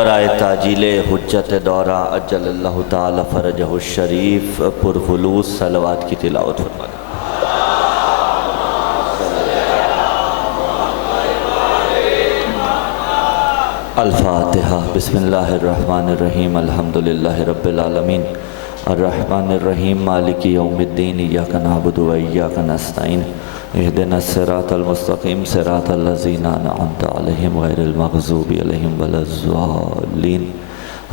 बराए ताजील हुज्जत दौरा अज्जलल्लाहु ताला फरजहु शरीफ पुरखुलूस सलवात की तिलावत फरमाएं। अल-फातिहा। बिस्मिल्लाहिर्रहमानिर्रहीम। अल्हम्दुलिल्लाहि रब्बिल आलमीन अर्रहमानिर्रहीम मालिकि यौमिद्दीन इय्याका नअबुदु व इय्याका नस्तईन इहदिनस सिरातल मुस्तक़ीम सिरातल लज़ीना अनअमता अलैहिम गैरिल मग़ज़ूबि अलैहिम वलज़्ज़ालिन।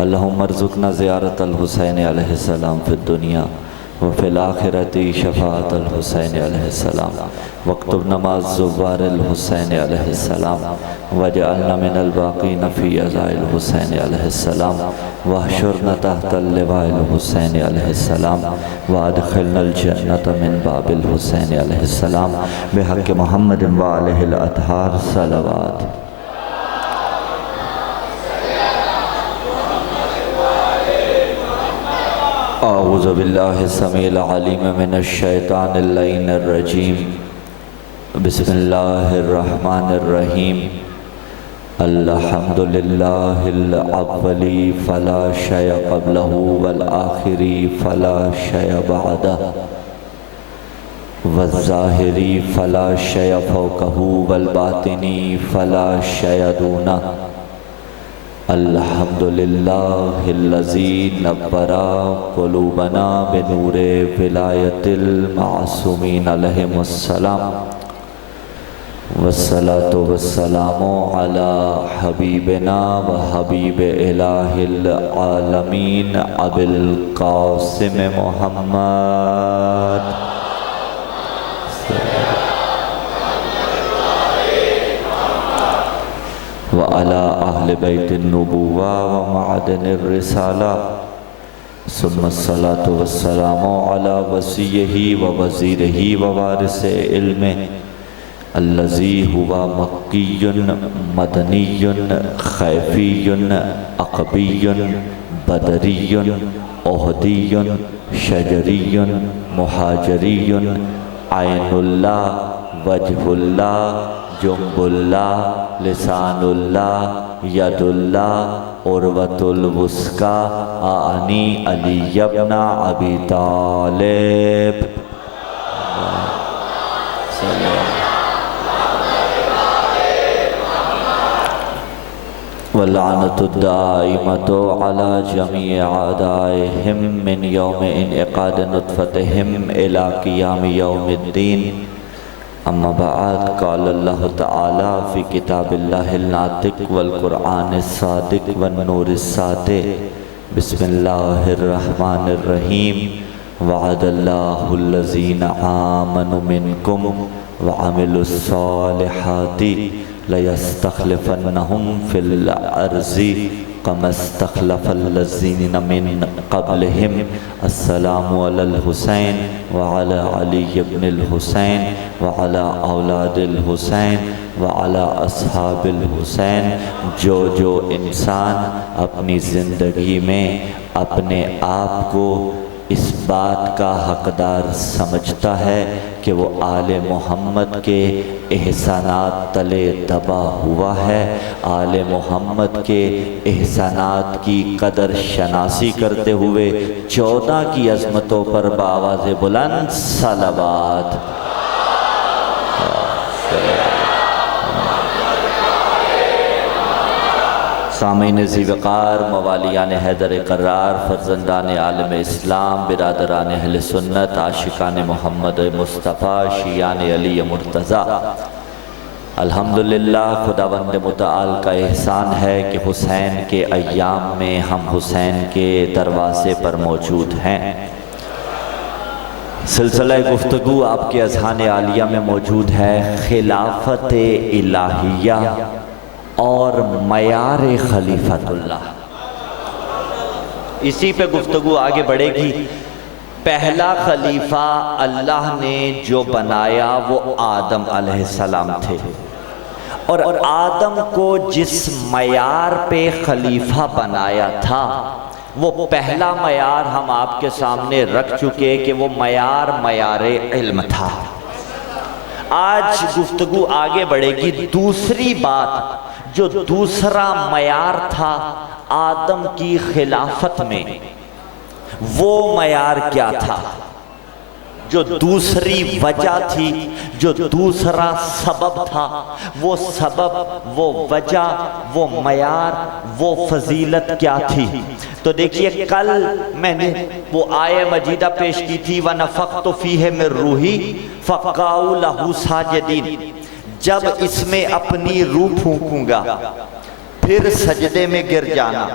अल्लाहुम्मा अर्ज़ुक़ना ज़ियारतल हुसैन अलैहिस्सलाम फ़िद दुनिया व फ़िल आख़िरति शफ़ाअतल हुसैन अलैहिस्सलाम वक्तुबना मअ ज़ुव्वारिल हुसैन अलैहिस्सलाम वजअलना मिनल बाक़ीन फ़ी अज़ाइल हुसैन अलैहिस्सलाम वहशुरना तहतल लिवाइल हुसैन अलैहिस्सलाम वअदखिलनल जन्नत मिन बाबिल हुसैन अलैहिस्सलाम बिहक़्क़ि मुहम्मद व आलिहिल अत्हार सलवात। अऊज़ु बिल्लाहि समील अलीम मिनश शैतानिर लईनिर रजीम। बिस्मिल्लाहिर रहमानिर रहीम। अल्हम्दुलिल्लाहिल अव्वली फला शय क़ब्लहु वल आखिरी फला शय बअदहु वज़्ज़ाहिरी फला शय फ़ौक़हु वल बातिनी फला शय दूनहु। अल्हम्दुलिल्लाहिल्लज़ी नव्वरा क़ुलूबना बिनूरे विलायतिल मासूमीन अलैहिमुस्सलाम वस्सलातु वस्सलामु अला हबीबिना व हबीब इलाहिल आलमीन अबिल क़ासिम मुहम्मद व अला अहले बैतिन नुबुव्वा व मअदनिर रिसाला सुम्मस्सलातु वस्सलामु अला वसीयही व वज़ीरिही व वारिसे इल्मे अल्लज़ी हुवा मक्कियुन मदनियुन खैफियुन अक़बियुन बदरियुन ओहदियुन शजरियुन मुहाजरियुन आइनुल्लाह वजहुल्लाह जुम्बुल्लाह लिसानुल्लाह यदुल्लाह उर्वतुल वुस्का आनी अली इब्न अबी तालिब। वल्लानतुद्दाइमतु अला जमीअ आदाइहिम मिन यौम इनइक़ाद नुत्फ़तिहिम इला क़ियाम यौमिद्दीन। अम्मा बअद क़ाल अल्लाहु तआला फ़ी किताबिल्लाहिल नातिक़ वल क़ुरआनिस सादिक़ वन नूरिस सातिक़। बिस्मिल्लाहिर रहमानिर रहीम। वअदल्लाहुल्लज़ीना आमनु मिनकुम व अमिलुस सालिहाति लयस्तख़लिफ़न्नहुम फ़िल अर्ज़ि कमस्तख़लफ़ल्लज़ीना मिन क़ब्लिहिम। अस्सलामु अलल हुसैन व अला अली इब्निल हुसैन व अला औलादिल हुसैन व अला अस्हाबिल हुसैन। जो जो इंसान अपनी ज़िंदगी में अपने आप को इस बात का हकदार समझता है कि वो आले मोहम्मद के एहसानात तले दबा हुआ है, आले मोहम्मद के एहसानात की कदर शनासी करते हुए 14 की अज़मतों पर बावाज़ बुलंद सलावत। सामीन ज़ीवकार मवालियान हैदर करार फर्जंदान आलम इस्लाम बिरादरान अहले सुन्नत आशिकान मोहम्मद मुस्तफ़ा शियान अली मुर्तज़ा। अल्हम्दुलिल्लाह खुदावंद मुतआल का एहसान है कि हुसैन के अय्याम में हम हुसैन के दरवाज़े पर मौजूद हैं। सिलसिला गुफ्तगू आपके अज़हान आलिया में मौजूद है खिलाफत इलाहिया और मयार खलीफतुल्लाह। इसी पे गुफ्तगू आगे बढ़ेगी। पहला खलीफा अल्लाह ने जो बनाया वो आदम अलैहिस्सलाम थे, और आदम को जिस मयार पे खलीफा बनाया था वो पहला मयार हम आपके सामने रख चुके कि वो मयार इल्म था। आज गुफ्तगू आगे बढ़ेगी। दूसरी बात जो दूसरा मयार था आदम की खिलाफत में वो मयार क्या था, जो दूसरी वजह थी, जो दूसरा सबब था, वो सबब, वो वजह, वो मयार, वो फजीलत क्या थी। तो देखिए कल मैंने वो आय मजीदा पेश की थी, व नफ़क़्तु फ़ीहि मिन रूही फ़क़अू लहू साजिदीन। जब इसमें अपनी रूह फूंकूंगा फिर सजदे में गिर जाना।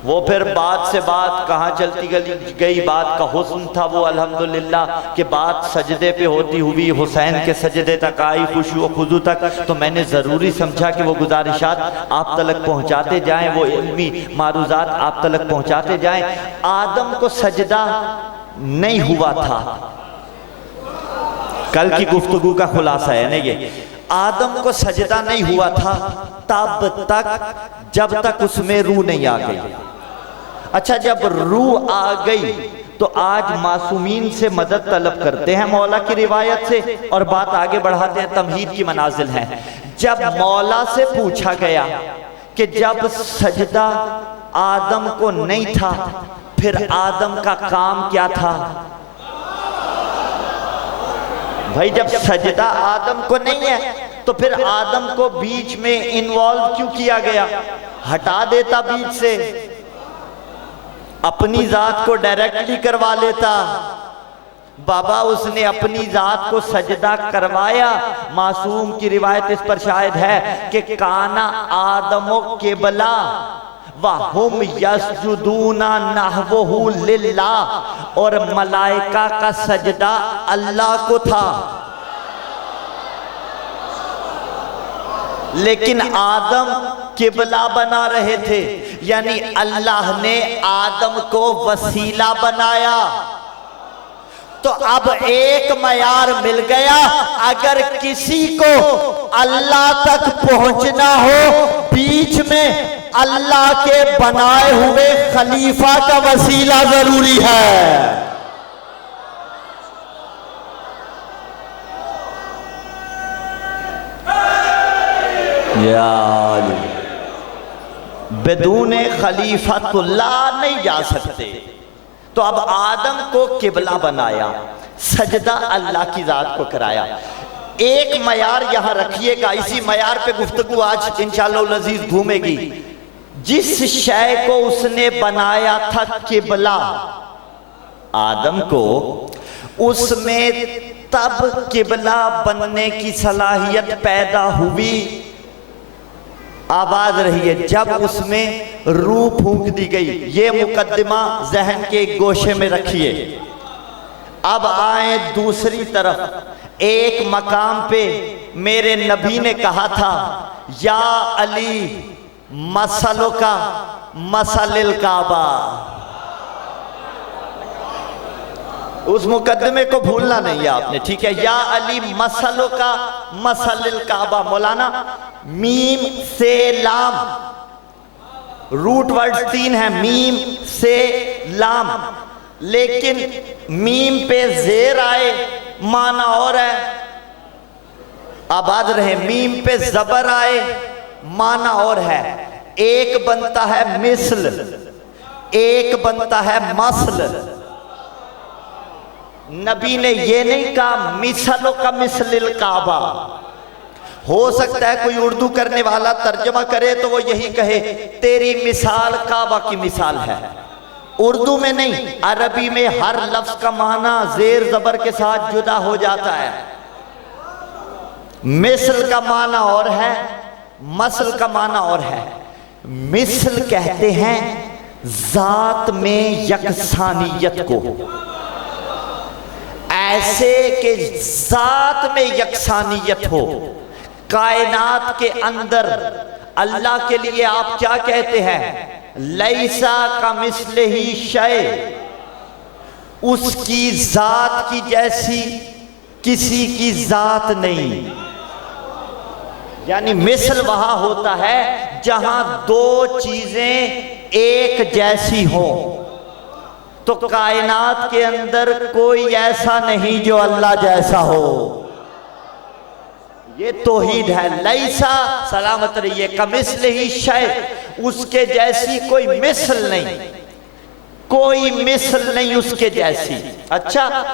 वो फिर बात से बात कहाँ चलती गई, बात का हुस्न था वो अल्हम्दुलिल्लाह कि बात सजदे पे होती हुई हुसैन के सजदे तक आई, खुशू व खुजू तक। तो मैंने ज़रूरी समझा कि वो गुजारिशात आप तलक पहुँचाते जाएं, वो इल्मी मारूज़ात आप तलक पहुँचाते जाएं। आदम को सजदा नहीं हुआ था, कल की गुफ्तगू का खुलासा है ना ये। आदम को सजदा नहीं हुआ था तब तक जब तक उसमें रूह नहीं आ गई। अच्छा, जब रूह आ गई तो आज मासूमीन से मदद तलब करते हैं मौला की रिवायत से और बात आगे बढ़ाते हैं, तमहीद की मनाजिल है। जब मौला से पूछा गया कि जब सजदा आदम को नहीं था फिर आदम का काम क्या था, भाई जब सजदा आदम को नहीं है तो फिर आदम को बीच में इन्वॉल्व क्यों किया गया, हटा देता बीच से, अपनी जात को डायरेक्टली करवा लेता। बाबा उसने अपनी जात को सजदा करवाया। मासूम की रिवायत इस पर शायद है कि काना आदमो केबला वहुम यसजुदूना नहवहु लिल्लाह, और मलाइका का सजदा अल्लाह को था, लेकिन आदम किबला बना रहे थे, यानी अल्लाह ने आदम को वसीला बनाया। तो अब एक मयार मिल गया, अगर किसी को अल्लाह तक पहुंचना हो बीच में अल्लाह के बनाए हुए खलीफा का वसीला जरूरी है। यार बिदून खलीफतुल्लाह नहीं जा सकते। तो अब आदम को किबला बनाया, सजदा अल्लाह की जात को कराया। एक मयार यहां रखिएगा, इसी मयार पे गुफ्तगू आज इंशाअल्लाह अज़ीज घूमेगी। जिस शय को उसने बनाया था किबला आदम को, उसमें तब किबला बनने की सलाहियत पैदा हुई, आवाज रही है, जब उसमें रूह फूंक दी गई। ये मुकद्दमा जहन के एक गोशे में रखिए। अब आए दूसरी तरफ। एक मकाम पे मेरे नबी ने कहा था, या अली मसलों का मसलिल काबा। उस मुकद्दमे को भूलना नहीं है आपने, ठीक है। या अली मसलों का मसलिल काबा। मौलाना मीम से लाम, रूट वर्ड 3 है, मीम से लाम, लेकिन मीम पे जेर आए माना और है, आबाद रहे। मीम पे जबर आए माना और है। एक बनता है मिसल, एक बनता है मसल। नबी ने ये नहीं कहा मिसलों का मिसलिल काबा। हो सकता है कोई उर्दू करने वाला तर्जमा करे तो वो यही कहे तेरी मिसाल काबा की मिसाल है। उर्दू में नहीं, अरबी में हर लफ्ज का माना जेर जबर के साथ जुदा हो जाता है। मिसल का माना और है, मसल का माना और है। मिसल कहते हैं जात में यकसानियत को, ऐसे कि जात में यकसानियत हो। कायनात के अंदर अल्लाह के लिए आप क्या कहते हैं? लैसा का मिस्ले ही शय, उसकी जात की जैसी किसी की जात नहीं। यानी मिसल वहां होता है जहां दो चीजें एक जैसी हो। तो कायनात के अंदर कोई ऐसा नहीं जो अल्लाह जैसा हो। ये तौहीद है। लैसा, सलामत रहिए, कमिस्ले ही शय, उसके जैसी कोई मिसल नहीं, कोई मिसल नहीं उसके जैसी। अच्छा,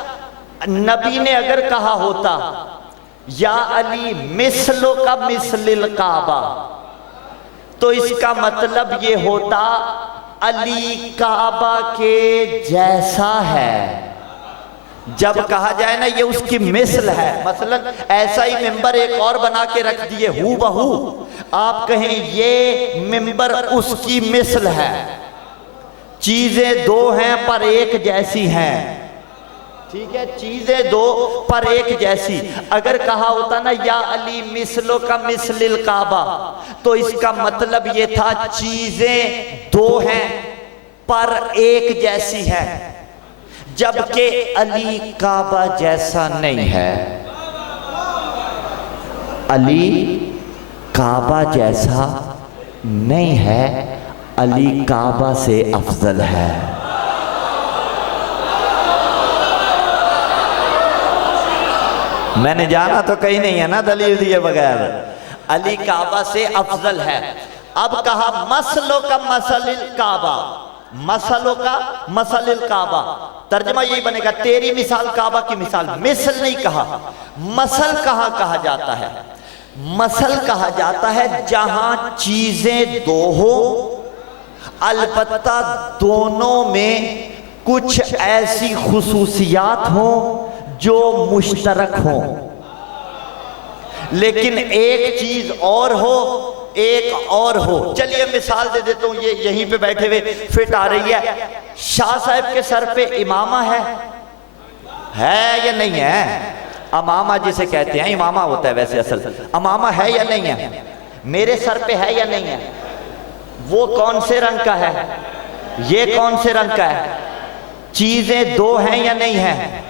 नबी ने अगर कहा होता या अली मिसलो का मिसलिल काबा, तो इसका मतलब ये होता अली काबा के जैसा है। जब कहा जाए ना ये उसकी मिसल है, मसलन ऐसा ही मिंबर एक और बना के रख दिए हू बहू, आप कहें ये मिंबर उसकी मिसल है। चीजें दो हैं पर एक जैसी हैं, ठीक है, चीजें दो पर एक जैसी। अगर कहा होता ना या अली मिसलो का मिसलिल काबा, तो इसका मतलब ये था चीजें दो हैं पर एक जैसी है, जबकि अली काबा जैसा नहीं है। अली काबा जैसा नहीं है, अली काबा से अफजल है। मैंने जाना तो कहीं नहीं है ना दलील दिए बगैर, अली काबा से अफजल है। अब कहा मसलो का मसलिल काबा, मसलों का मसलिल काबा, तर्जमा यही बनेगा तेरी मिसाल काबा की मिसाल। मिसल नहीं कहा, मसल कहाँ कहा जाता है? मसल कहा जाता है जहां चीजें दो हो, अलबत्ता दोनों में कुछ ऐसी खुसूसियात हो जो मुश्तरक हो, लेकिन एक चीज और हो एक और हो। चलिए मिसाल दे देता हूं, ये यहीं पे बैठे हुए फिट आ रही है। शाह साहब के सर पे इमामा है या नहीं है? अमामा जिसे कहते हैं, इमामा होता है वैसे असल, अमामा है या नहीं है? मेरे सर पे है या नहीं है? वो कौन से रंग का है, ये कौन से रंग का है? चीजें दो हैं या नहीं है?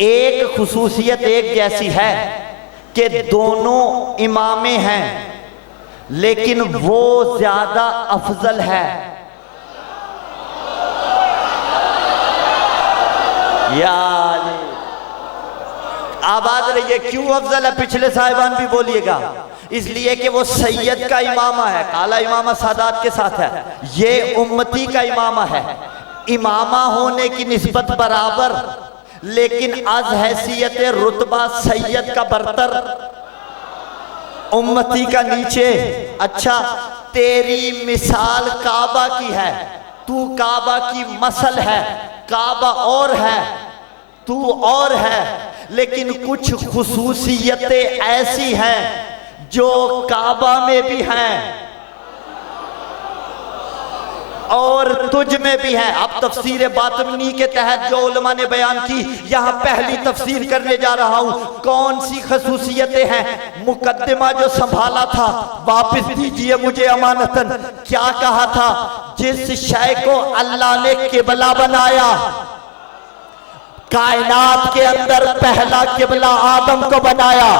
एक खुसूसियत एक जैसी है कि दोनों इमामे हैं, लेकिन वो ज्यादा अफजल है। यार आवाज रही है, क्यों अफजल है? पिछले साहिबान भी बोलिएगा। इसलिए कि वो सैयद का इमामा है, काला इमामा सादात के साथ है, ये उम्मती का इमामा है। इमामा होने की निस्बत बराबर, लेकिन अज हैसियत रुतबा सैयद का बरतर, उम्मती का नीचे। अच्छा, तेरी मिसाल काबा की है, तू काबा की मसल है, काबा और है, तू और है, लेकिन कुछ खुसूसियतें ऐसी हैं जो काबा में भी हैं और तुझ में भी है। अब तफसीर बातिनी के तहत जो उलमा ने बयान की, यहां पहली तफसीर करने जा रहा हूं। कौन सी खसूसियतें हैं? मुकद्दमा जो संभाला था वापस दीजिए मुझे अमानतन। क्या कहा था? जिस शय को अल्लाह ने किबला बनाया, कायनात के अंदर पहला किबला आदम को बनाया,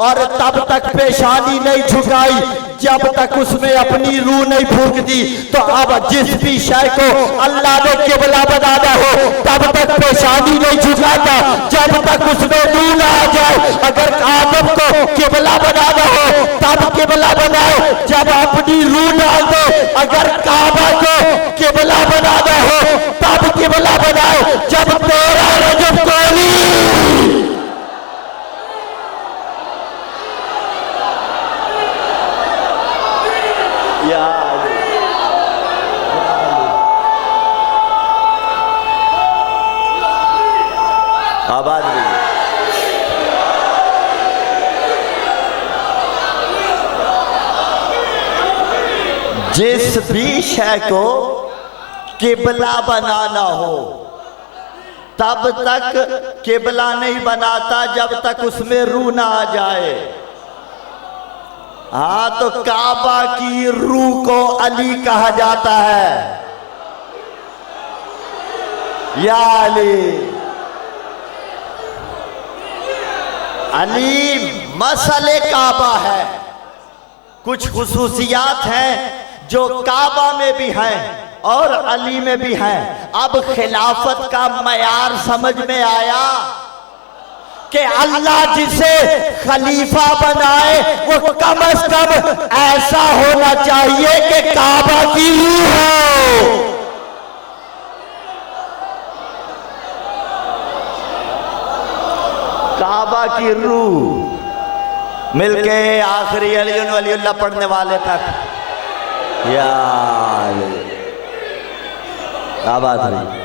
और तब तक पेशानी नहीं झुकाई जब तक उसमें अपनी रूह नहीं फूंक दी। तो अब जिस भी शय को अल्लाह ने किबला बनाना हो, तब तक पेशानी नहीं झुकाता जब तक उसमें रूह ना आ जाए। अगर आदम को किबला बनाना हो तब किबला बनाओ जब अपनी रूह डाल दो। अगर काबा को किबला बनाना हो तब किबला बनाओ जब तेरा रजब कोली आबाद भी। जिस भी शय को किबला बनाना हो तब तक किबला नहीं बनाता जब तक उसमें रूह ना आ जाए। हाँ, तो काबा की रूह को अली कहा जाता है, या अली। अली मसले काबा है, कुछ खुसूसियात हैं जो काबा में भी हैं और अली में भी हैं। अब खिलाफत का मयार समझ में आया। कि अल्लाह जिसे खलीफा बनाए वो कम से कम ऐसा होना चाहिए कि काबा की रूह हो। काबा की रूह मिलके आखिरी अली वलीउल्लाह पढ़ने वाले तक यार आबाद रही।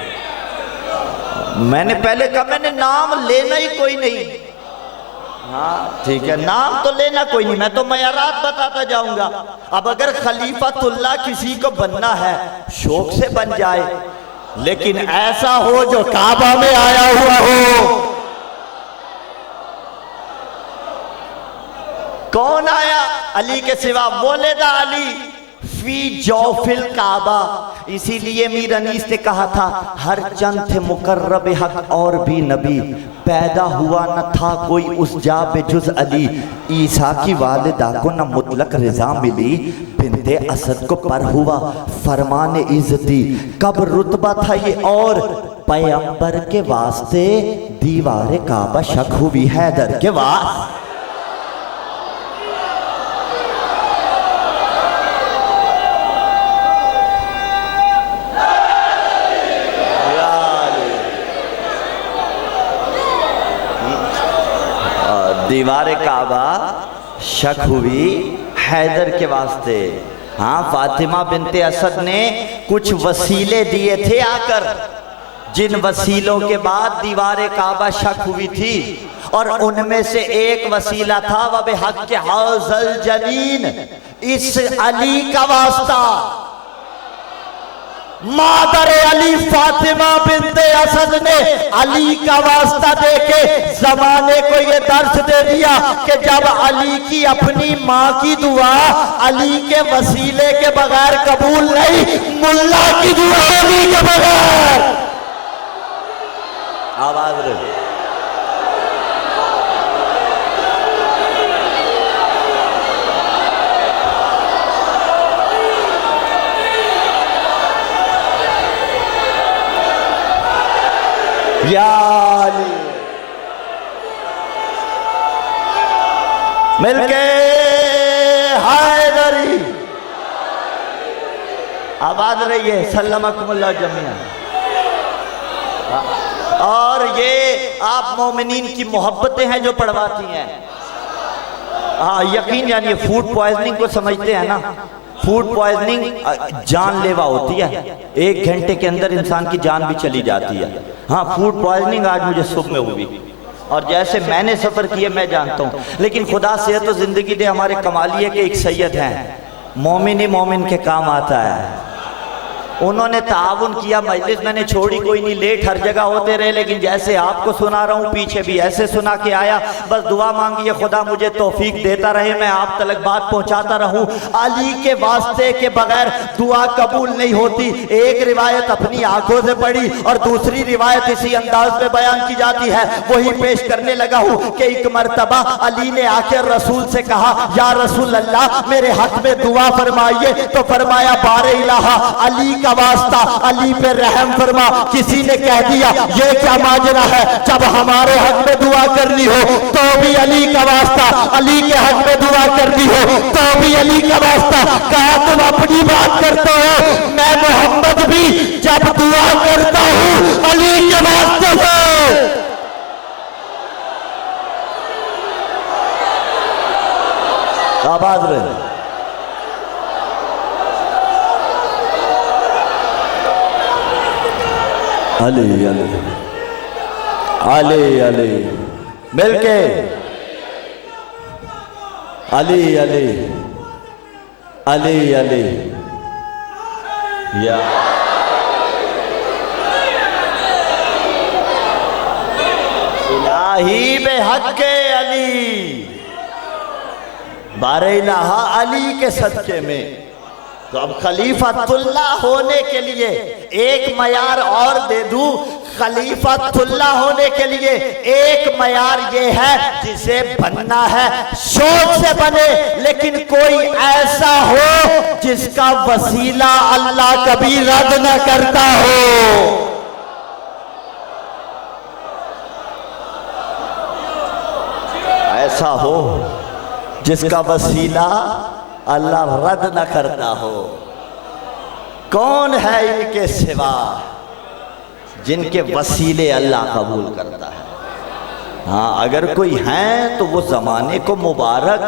मैंने पहले कहा मैंने नाम लेना ही कोई नहीं। हाँ ठीक है, नाम तो लेना कोई नहीं, मैं तो मयारात बताता जाऊंगा। अब अगर खलीफतुल्लाह किसी को बनना है शौक से बन जाए, लेकिन ऐसा हो जो काबा में आया हुआ हो। कौन आया अली के सिवा? वोलेदा अली फी जौफिल काबा। इसीलिए मीर अनीस ने कहा था हर चंद थे मुकर्रब हक और भी नबी, पैदा हुआ न था कोई उस जा बेजुज अली। ईसा की वालिदा को न मुतलक रिजा मिली, बिनते असद को पर हुआ फरमान इज्जती। कब रुतबा था ये और पैगंबर के वास्ते, दीवार काबा शक हुई हैदर के वास्ते। दीवार काबा शक हुई हैदर के वास्ते। हाँ, फातिमा बिनते असद ने कुछ वसीले दिए थे आकर, जिन वसीलों के बाद दीवार काबा शक हुई थी, और उनमें से एक वसीला था वबे हक के हाज़ल जनीन, इस अली का वास्ता। मादर अली फातिमा बिनते असद ने अली का वास्ता देके जमाने को ये दर्श दे दिया कि जब अली की अपनी माँ की दुआ अली के वसीले के बगैर कबूल नहीं, मुल्ला की दुआ अली के बगैर। आवाज रही। मिलके हैदरी आबाद रही है सल्लमकुमुल्लाह जमीआ। और ये आप मोमिनीन की मोहब्बतें हैं जो पढ़वाती हैं। हाँ यकीन जानिए, फूड पॉइजनिंग को समझते हैं ना। फूड पॉइजनिंग जानलेवा होती है, 1 घंटे के अंदर इंसान की जान भी चली जाती है। हाँ, फूड पॉइजनिंग आज मुझे सुबह में हुई, और जैसे मैंने सफ़र किए मैं जानता हूँ। लेकिन खुदा सेहत तो ज़िंदगी दे, हमारे कमालिए के एक सैयद हैं, मोमिन ही मोमिन के काम आता है। उन्होंने ताउन किया, मजलिस मैंने छोड़ी कोई नहीं, लेट हर जगह होते रहे, लेकिन जैसे आपको सुना रहा हूँ पीछे भी ऐसे सुना के आया। बस दुआ मांगिए खुदा मुझे तौफीक देता रहे, मैं आप तक बात पहुँचाता रहूँ। अली के वास्ते के बगैर दुआ कबूल नहीं होती। एक रिवायत अपनी आंखों से पढ़ी और दूसरी रिवायत इसी अंदाज में बयान की जाती है, वही पेश करने लगा हूँ कि एक मरतबा अली ने आकर रसूल से कहा, या रसूल अल्लाह मेरे हक में दुआ फरमाइए। तो फरमाया बारे इलाहा, अली का वास्ता, अली पे रहम फरमा। किसी ने कह दिया ये क्या माजरा है, जब हमारे हक में दुआ करनी हो तो भी अली का वास्ता, अली के हक में दुआ करनी हो तो भी अली का वास्ता। कहा तुम अपनी बात करते हो, मैं मोहम्मद भी जब दुआ करता हूँ अली के वास्ते से। आबाद रहे। अली अली अली अली मिलके अली अली अली अली या इलाही बेहक़ अली, बारे इलाहा अली के सदके में। तो अब खलीफतुल्लाह होने के लिए एक मयार और दे दूं। खलीफतुल्लाह होने के लिए एक मयार ये है जिसे बनना है शौक से बने, लेकिन कोई ऐसा हो जिसका वसीला अल्लाह कभी रद्द न करता हो। ऐसा हो जिसका वसीला अल्लाह रद्द न करता हो। कौन है इनके सिवा जिनके वसीले अल्लाह कबूल करता है? हाँ, अगर कोई है तो वो ज़माने को मुबारक।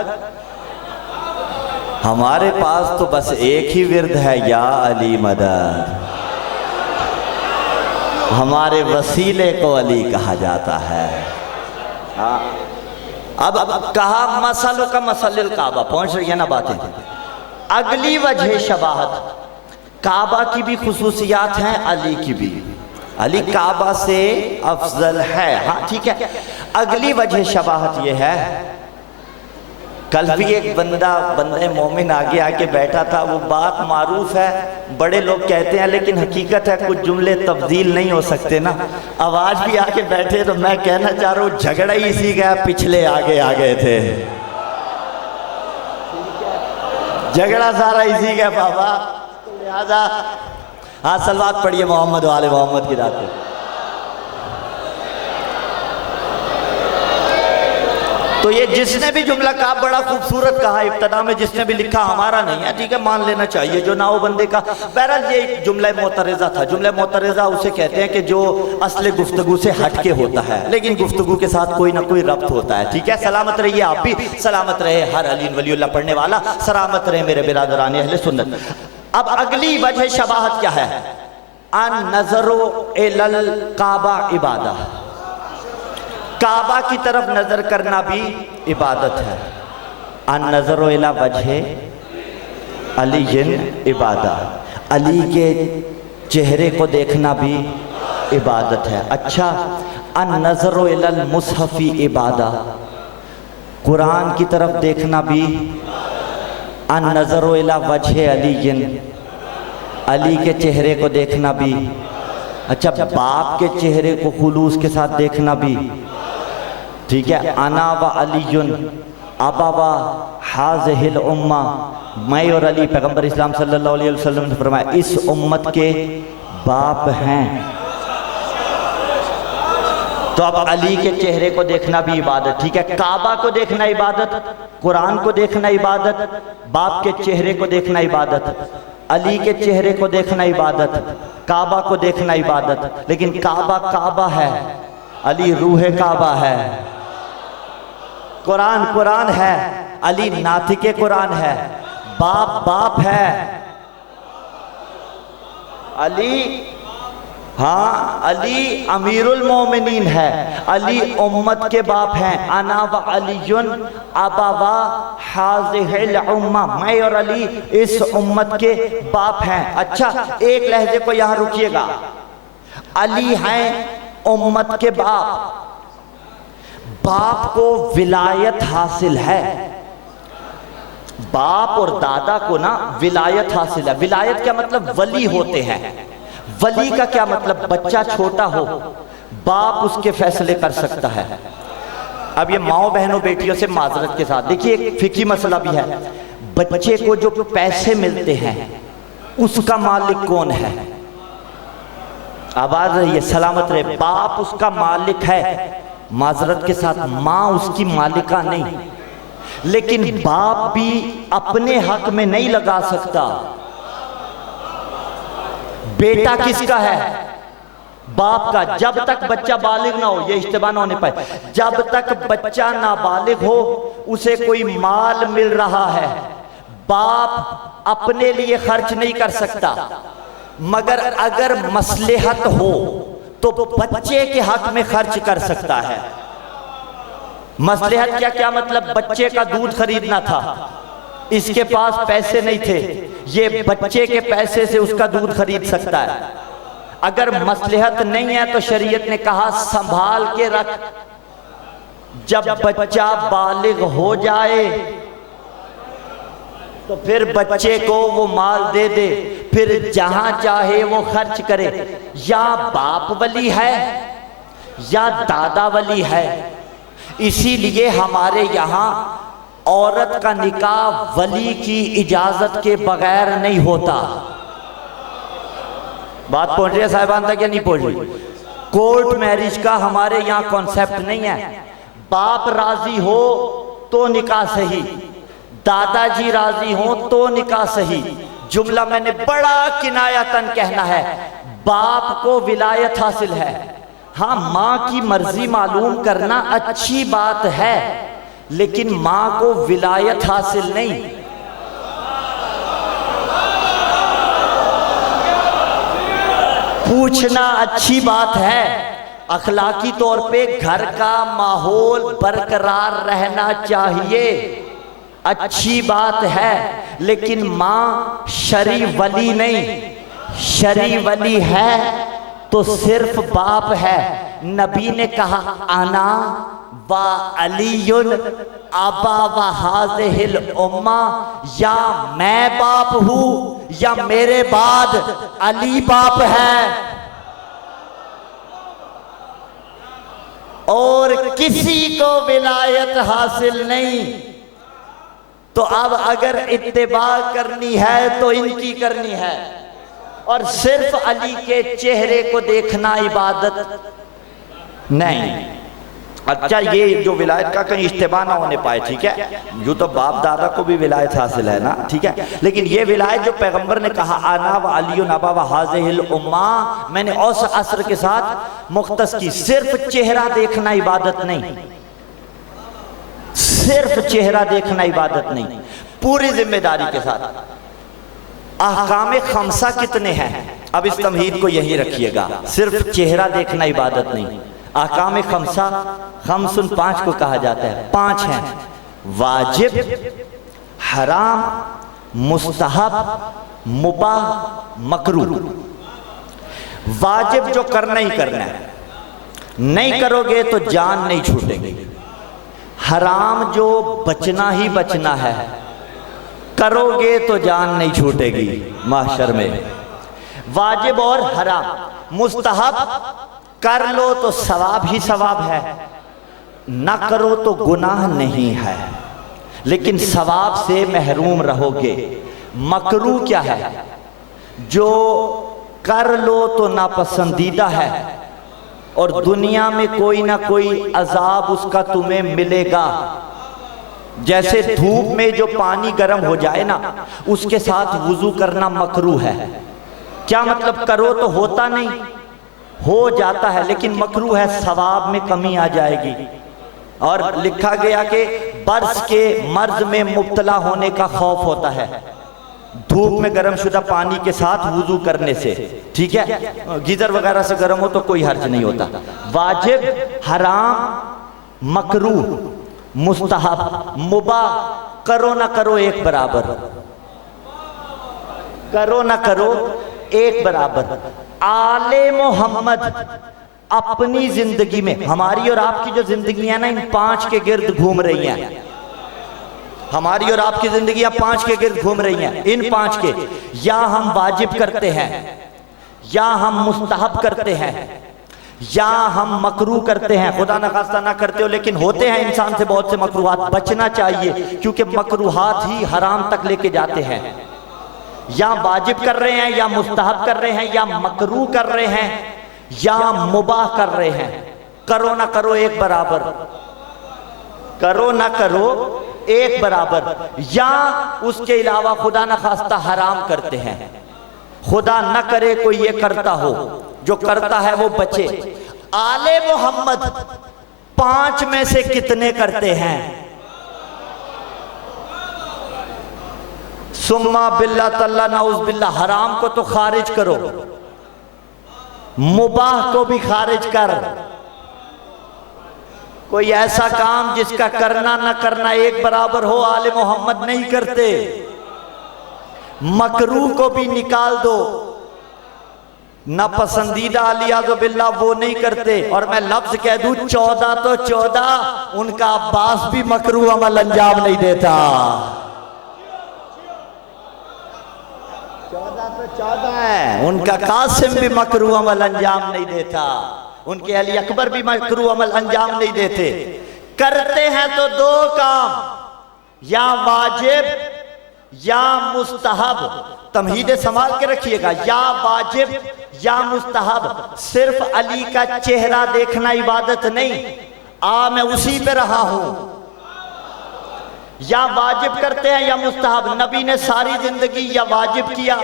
हमारे पास तो बस एक ही विर्द है, या अली मदद। हमारे वसीले को अली कहा जाता है। हाँ, अब कहा मसलों का मसलिल काबा, पहुंच रही है ना बातें। अगली वजह शबाहत, काबा की भी खुसूसियात हैं, अली की भी। अली काबा से अफजल है, हाँ ठीक है। अगली वजह शबाहत यह है, कल भी एक बंदे मोमिन आगे बैठा था। वो बात मारूफ है, बड़े लोग कहते हैं, लेकिन हकीकत है कुछ जुमले तब्दील नहीं हो सकते ना। अब आज भी आके बैठे तो मैं कहना चाह रहा हूँ, झगड़ा ही इसी का, पिछले आगे आ गए थे। झगड़ा सारा इसी का बाबा, तो लिहाजा हाँ सलवात पढ़िए मोहम्मद वाले मोहम्मद की रात पे। तो ये जिसने भी जुमला कहा बड़ा खूबसूरत कहा, इब्तदा में जिसने भी लिखा हमारा नहीं है, ठीक है, मान लेना चाहिए जो ना हो बंदे का। बहरहाल ये जुमला मोतरज़ा था। जुमला मोतरज़ा उसे कहते हैं कि जो असले गुफ्तगू से हट के होता है, लेकिन गुफ्तगू के साथ कोई ना कोई रब्त होता है, ठीक है। सलामत रहिए आप भी, सलामत रहे हर अली वलीउल्लाह पढ़ने वाला, सलामत रहे मेरे बिरादरान अहले सुन्नत। अब अगली वजह शबाहत क्या है? अन नज़रो इलल काबा इबादा, काबा की तरफ नजर करना भी इबादत है। अन नजरो इला वजह अलीन इबादा, अली के चेहरे को देखना भी इबादत है। अच्छा, अन नजरो इलल मुसहफी इबादा, कुरान की तरफ देखना भी। अन नजरो इला वजह अलीन, अली के चेहरे को देखना भी। अच्छा, बाप के चेहरे को खुलूस के साथ देखना भी, ठीक है। अना व अलीयुन अबा व हाज़िहिल उम्मा, मैं और अली पैगंबर इस्लाम सल्लल्लाहु अलैहि वसल्लम ने फरमाया इस उम्मत के बाप हैं। तो अब अली के चेहरे को देखना भी इबादत, ठीक है। काबा को देखना इबादत, कुरान को देखना इबादत, बाप के चेहरे को देखना इबादत, अली के चेहरे को देखना इबादत, काबा को देखना इबादत। लेकिन काबा काबा है, अली रूह काबा है। कुरान कुरान है, अली नातिके कुरान है। बाप बाप है, अली हाँ अली अमीरुल मोमिनीन है, अली उम्मत के बाप हैं। अना व अलीयुन अबावा हाज़िहिल उम्मा, मैं और अली इस उम्मत के बाप हैं। अच्छा, एक लहजे को यहां रुकिएगा। अली हैं उम्मत के बाप, बाप को विलायत हासिल है। बाप और दादा को ना विलायत हासिल है। विलायत क्या मतलब? वली होते हैं। वली का क्या मतलब? बच्चा छोटा हो, बाप उसके फैसले कर सकता है। अब ये माओ बहनों बेटियों से माजरत के साथ देखिए, एक फिकी मसला भी है। बच्चे को जो पैसे मिलते हैं उसका मालिक कौन है? आवाज रही, सलामत रहे। बाप उसका मालिक है, माजरत के साथ माँ उसकी मालिका नहीं। लेकिन बाप भी अपने हक में नहीं लगा सकता। बेटा किसका है? बाप का। जब तक बच्चा बालिग ना हो, ये इज्तिमा ना होने पाए, जब तक बच्चा नाबालिग हो उसे कोई माल मिल रहा है, बाप अपने लिए खर्च नहीं कर सकता। मगर अगर मसलहत हो तो बच्चे के हक में खर्च कर सकता है। मसलहत क्या क्या मतलब? बच्चे का दूध खरीदना था, इसके पास पैसे नहीं थे, ये बच्चे के पैसे से उसका दूध खरीद सकता है। अगर मसलहत नहीं है तो शरीयत ने कहा संभाल के रख, जब बच्चा बालिग हो जाए तो फिर बच्चे को वो माल दे दे, फिर जहां चाहे वो खर्च करे। या बाप वली है या दादा वली है। इसीलिए हमारे यहाँ औरत का निकाह वली की इजाजत के बगैर नहीं होता। बात पहुंच रही है साहिबान तक या नहीं पहुंच रही? कोर्ट मैरिज का हमारे यहाँ कॉन्सेप्ट नहीं है। बाप राजी हो तो निकाह सही, दादाजी राजी हो तो निकाह सही। जुमला मैंने बड़ा किनायतन कहना है, बाप को विलायत हासिल है। हाँ, माँ की मर्जी मालूम करना अच्छी बात है, लेकिन माँ को विलायत हासिल नहीं। पूछना अच्छी बात है, अखलाकी तौर पे घर का माहौल बरकरार रहना चाहिए, अच्छी बात है, लेकिन माँ शरी वली नहीं। शरी वली है तो सिर्फ बाप है। नबी ने कहा आना व अलीयुन अबा व हाज़िहिल उम्मा, या मैं बाप हूँ या मेरे बाद अली बाप है, और किसी को विलायत हासिल नहीं। तो अब अगर इत्तिबा करनी है तो इनकी करनी है, और सिर्फ अली के चेहरे को देखना इबादत नहीं। अच्छा, ये जो विलायत का कहीं इस्तेमाल ना होने पाए, ठीक है, यूँ तो बाप दादा को भी विलायत हासिल है ना, ठीक है, लेकिन ये विलायत जो पैगंबर ने कहा आना व अली नबा व हाज़िहिल उम्मा, मैंने औस असर के साथ मुख्तस की। सिर्फ चेहरा देखना इबादत नहीं, सिर्फ चेहरा देखना इबादत नहीं, पूरी जिम्मेदारी के साथ। अहकाम खमसा कितने हैं, अब इस तमहीद को यही रखिएगा, सिर्फ चेहरा देखना इबादत नहीं। अहकाम खमसा, खमसुन 5 को कहा जाता है, 5 हैं, वाजिब, हराम, मुस्तहब, मुबाह, मकरूह। वाजिब जो करना ही करना है, नहीं करोगे तो जान नहीं छूटेगी। हराम जो बचना ही बचना है, करोगे तो जान नहीं छूटेगी महशर में। वाजिब और हराम। मुस्तहब कर लो तो सवाब ही सवाब है, ना करो तो गुनाह नहीं है, लेकिन सवाब से महरूम रहोगे। मकरूह क्या है, जो कर लो तो नापसंदीदा है, और दुनिया में कोई ना कोई अजाब उसका तुम्हें मिलेगा। जैसे धूप में जो पानी गर्म हो जाए ना, उसके साथ वुजू करना मकरूह है। क्या मतलब, करो तो होता नहीं, हो जाता है, लेकिन मकरूह है, सवाब में कमी आ जाएगी। और लिखा गया कि बर्स के मर्ज में मुब्तला होने का खौफ होता है धूप में गर्म शुदा पानी के साथ वुजू करने से, ठीक है, गीजर वगैरह से गर्म हो तो कोई हर्ज नहीं होता। वाजिब, हराम, मकरूह, मुस्तहब, मुबाह, करो ना करो एक बराबर, करो ना करो एक बराबर। आले मोहम्मद अपनी जिंदगी में, हमारी और आपकी जो जिंदगियां ना, इन 5 के गिर्द घूम रही हैं। हमारी और आपकी जिंदगियां 5 के गिर्द घूम रही हैं। इन 5 के, या हम वाजिब करते हैं, या हम मुस्तहब करते हैं, या हम मकरूह करते हैं। खुदा न खास्ता ना करते हो, लेकिन होते हैं इंसान से बहुत से मकरूहात। बचना चाहिए, क्योंकि मकरूहात ही हराम तक लेके जाते हैं। या वाजिब कर रहे हैं, या मुस्तहब कर रहे हैं, या मकरूह कर रहे हैं, या मुबाह कर रहे हैं। करो ना करो एक बराबर, करो ना करो एक बराबर। या उसके अलावा खुदा न खास्ता हराम करते हैं, खुदा न करे कोई ये करता हो, जो करता है वो बचे। आले मोहम्मद 5 में से कितने करते हैं? सुम्मा बिल्ला तल्ला नाउज बिल्ला। हराम को तो खारिज करो, मुबाह को भी खारिज कर। कोई ऐसा काम जिसका करना न करना एक बराबर हो, आले मोहम्मद नहीं करते। मकरूह को भी निकाल दो, ना पसंदीदा अलियाज़ु बिल्लाह वो नहीं करते। और मैं लफ्ज कह दूं 14 तो 14, उनका अब्बास भी मकरूह अमल अंजाम नहीं देता। 14 तो 14 है, उनका कासिम भी मकरूह अमल अंजाम नहीं देता, उनके अली अकबर भी मकरूह अमल अंजाम नहीं देते। करते हैं तो 2 काम, या वाजिब या मुस्तहब। तमहीद संभाल के रखिएगा, या वाजिब या मुस्तहब। सिर्फ अली का चेहरा देखना इबादत नहीं, मैं उसी पे रहा हूं। या वाजिब करते हैं या मुस्तहब। नबी ने सारी जिंदगी या वाजिब किया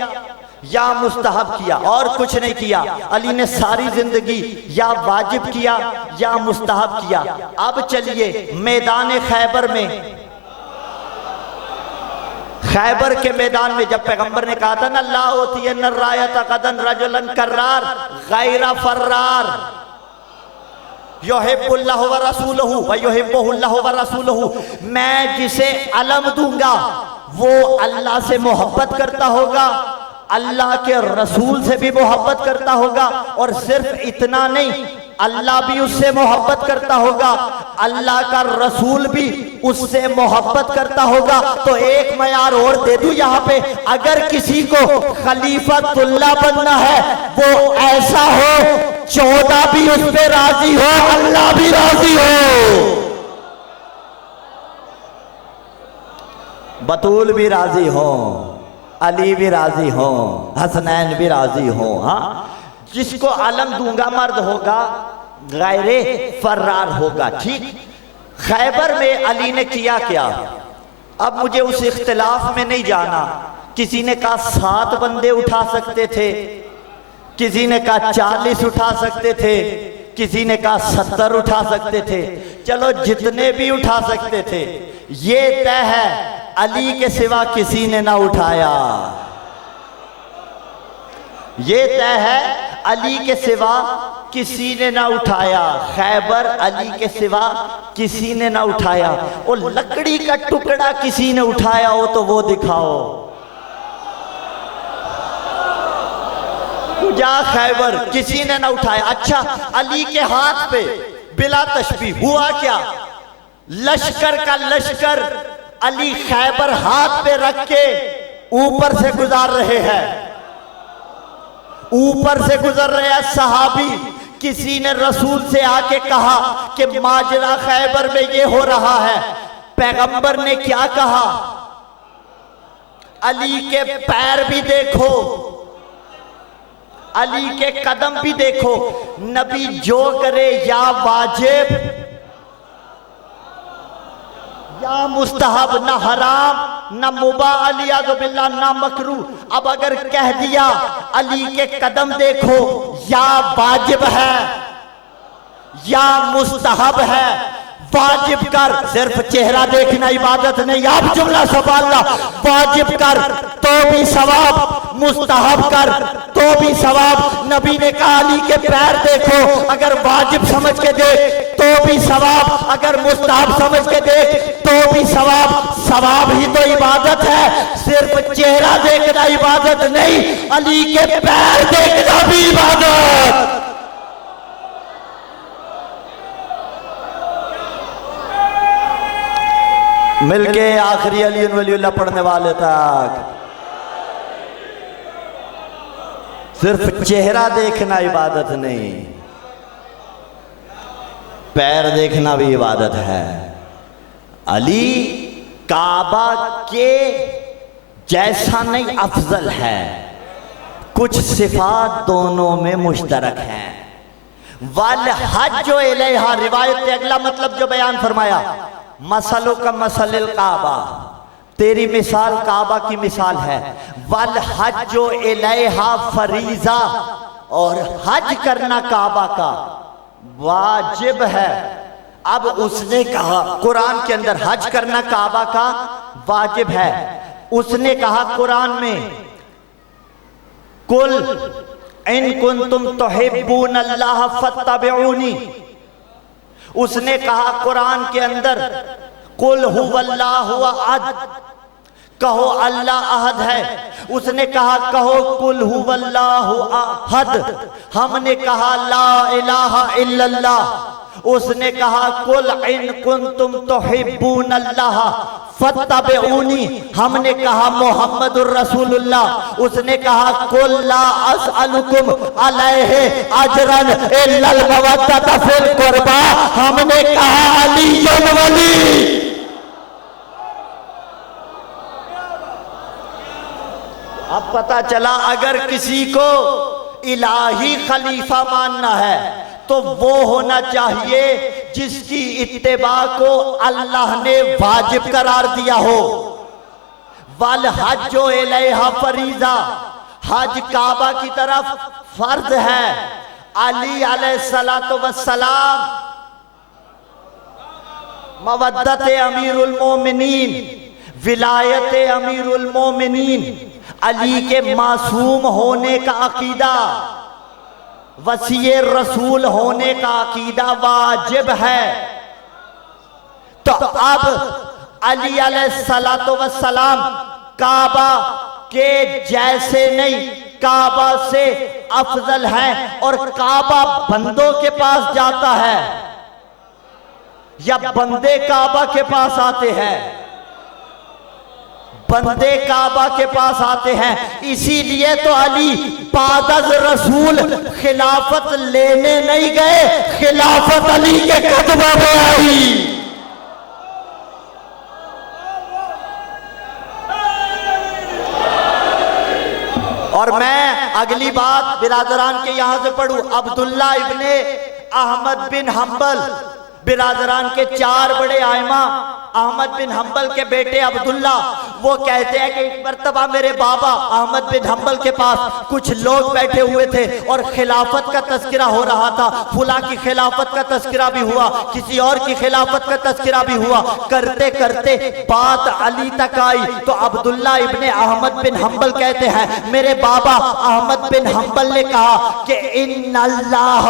या मुस्तहब किया, और कुछ नहीं किया। अली ने सारी जिंदगी या वाजिब किया या मुस्तहब किया। अब चलिए मैदान खैबर में, खैबर के मैदान में जब पैगंबर ने कहा था ना, ला होती है न रायत कदन रजुलन कर्रार गैरा फर्रार युहिब्बुल्लाहु व रसूलहु व युहिब्बुहुल्लाहु व रसूलहु, मैं जिसे अलम दूंगा वो अल्लाह से मोहब्बत करता होगा, अल्लाह के रसूल से भी मोहब्बत करता होगा, और सिर्फ इतना नहीं, अल्लाह भी उससे मोहब्बत करता होगा, अल्लाह का रसूल भी उससे मोहब्बत करता होगा। तो एक मयार और दे दूं यहाँ पे, अगर किसी को खलीफतुल्लाह बनना है वो ऐसा हो 14 भी उस पे राजी हो, अल्लाह भी राजी हो, बतूल भी राजी हो, अली भी राजी हो, हसनैन भी राजी हो। हाँ, जिसको अलम दूंगा मर्द होगा, गैरे फर्रार होगा। ठीक, खैबर में अली ने किया क्या? अब मुझे उस इख्तिलाफ में नहीं जाना। किसी ने कहा 7 बंदे उठा सकते थे, किसी ने कहा 40 उठा सकते थे, किसी ने कहा 70 उठा सकते थे। चलो जितने भी उठा सकते थे, ये तय है अली के सिवा किसी ने ना उठाया। ये तय है अली के सिवा किसी ने ना उठाया। खैबर अली के सिवा किसी ने ना उठाया। और लकड़ी का टुकड़ा किसी ने उठाया हो तो वो दिखाओ। जा खैबर किसी ने ना उठाया। अच्छा, अली के हाथ पे बिला तशबीह हुआ क्या? लश्कर का लश्कर अली खैबर हाथ पे रख के ऊपर से गुजार रहे हैं, ऊपर से गुजर रहे हैं सहाबी। किसी ने रसूल से आके कहा कि माजरा खैबर में ये हो रहा है। पैगंबर ने क्या कहा? अली के पैर भी देखो, अली के कदम भी देखो। नबी जो करे या वाजिब या मुस्तहब, ना हराम ना मुबाह, अलिया बिल्ला ना मकरू। अब अगर कह दिया अली के कदम देखो, या वाजिब है या मुस्तहब है, वाजिब कर, सिर्फ चेहरा देखना इबादत नहीं। आप जुमला संभालना, वाजिब कर तो भी सवाब, मुस्तहब कर तो भी सवाब। नबी ने कहा अली के पैर देखो, अगर वाजिब समझ के देख तो भी सवाब, अगर मुस्तहब समझ के देख तो भी सवाब। सवाब ही तो इबादत है, सिर्फ चेहरा देखना इबादत नहीं, अली के पैर देखना भी इबादत। मिलके आखिरी अली वलीउल्लाह पढ़ने वाले तक। सिर्फ चेहरा देखना इबादत नहीं, पैर देखना भी इबादत है। अली काबा के जैसा नहीं, अफजल है। कुछ सिफात दोनों में मुश्तरक हैं। वल हज इलैहा, रिवायत ने अगला मतलब जो बयान फरमाया, मसलों का मसलिल काबा, तेरी मिसाल काबा की मिसाल है। वल हज इलैहा फरीजा, और हज करना काबा का वाजिब है। अब उसने कहा कुरान के अंदर हज करना काबा का वाजिब है। उसने कहा कुरान में, कुल इन कुंतुम तुहिब्बून अल्लाह फत्तबिऊनी। उसने कहा कुरान के अंदर, कुल हुवल्लाहु अहद, कहो अल्लाह अहद है। उसने कहा कहो कुल हुवल्लाहु अहद। हमने कहा ला इलाहा इल्लल्लाह। उसने कहा कुल इन कुंतुम तुहिब्बून अल्लाह फत्तबिऊनी। हमने कहा मुहम्मदुर रसूलुल्लाह। उसने कहा कुल ला अस्अलुकुम अलैहि अजरन इल्लल मवद्दत फिल कुर्बा। हमने कहा अलीयुन वली। अब पता चला अगर किसी को इलाही खलीफा मानना है तो वो होना चाहिए जिसकी इत्तिबा को अल्लाह ने वाजिब करार दिया हो। वल हज्जो इलैहा फरीजा, हज काबा की तरफ फर्ज है। अली अलैहिस्सलातु वस्सलाम मवद्दत अमीरुल मोमिनीन, विलायत अमीरुल मोमिनीन, अली के मासूम होने का अकीदा, वसीए रसूल होने का अकीदा वाजिब है। तो अब अली अलैहिस्सलातु वस्सलाम काबा के जैसे नहीं, काबा से अफजल है। और काबा बंदों के पास जाता है या बंदे काबा के पास आते हैं? बंदे काबा के पास आते हैं। इसीलिए तो अली बादल रसूल खिलाफत लेने नहीं गए, खिलाफत अली के कदमों में आई। और मैं अगली बात बिरादरान के यहां से पढ़ूं। अब्दुल्ला इब्ने अहमद बिन हंबल, बिरादरान के 4 बड़े आइमा, अहमद बिन हंबल के बेटे अब्दुल्ला, वो कहते हैं कि एक मर्तबा मेरे बाबा अहमद बिन हंबल के पास कुछ लोग बैठे हुए थे और खिलाफत का तस्करा हो रहा था। फुला की खिलाफत का तस्करा भी हुआ, किसी और की खिलाफत का तस्करा भी हुआ। करते करते बात अली तक आई तो अब्दुल्ला इब्ने अहमद बिन हंबल कहते हैं मेरे बाबा अहमद बिन हंबल ने कहा कि इन्नल्लाह,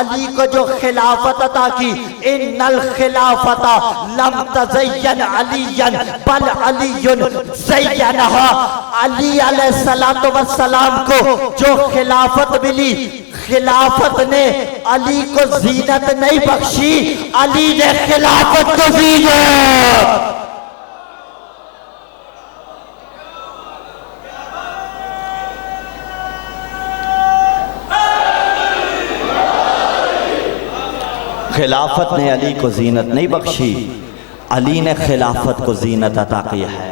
अली को जो खिलाफत अता की, इन्नल खिलाफता लम तज़य्यन अलियन बल अलियुन ज़य्यनहा, अली अलैहिस्सलातु वस्सलाम को जो खिलाफत मिली, खिलाफत ने अली को जीनत नहीं बख्शी, अली ने खिलाफत को जीनत। खिलाफत ने अली को जीनत नहीं बख्शी, अली ने खिलाफत को जीनत अता की है।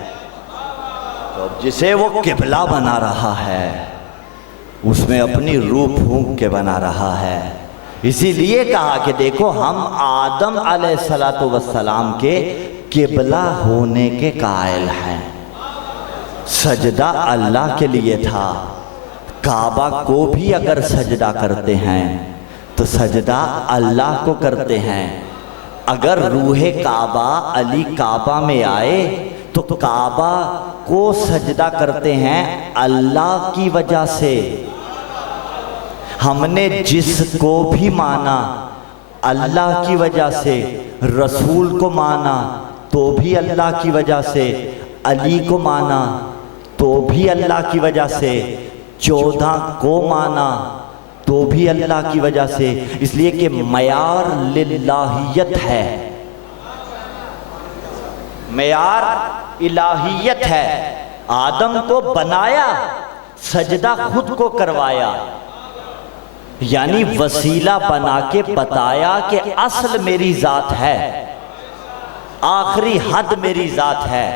तो जिसे वो किबला बना रहा है उसमें अपनी रूह फूंक के बना रहा है। इसीलिए कहा कि देखो हम आदम अलैहिस्सलातु वस्सलाम के किबला होने के कायल हैं। सजदा अल्लाह के लिए था। काबा को भी अगर सजदा करते हैं तो सजदा अल्लाह को करते हैं। अगर रूहे काबा अली काबा में आए तो काबा को सजदा करते हैं अल्लाह की वजह से। हमने जिसको भी माना अल्लाह की वजह से, रसूल को माना तो भी अल्लाह की वजह से, अली को माना तो भी अल्लाह की वजह से, 14 को माना तो भी अल्लाह की वजह से। इसलिए कि मयार लिल्लाहियत है, मयार इलाहियत है। आदम को बनाया, सजदा खुद को करवाया, यानी वसीला बना के बताया कि असल मेरी जात है, आखिरी हद मेरी जात है।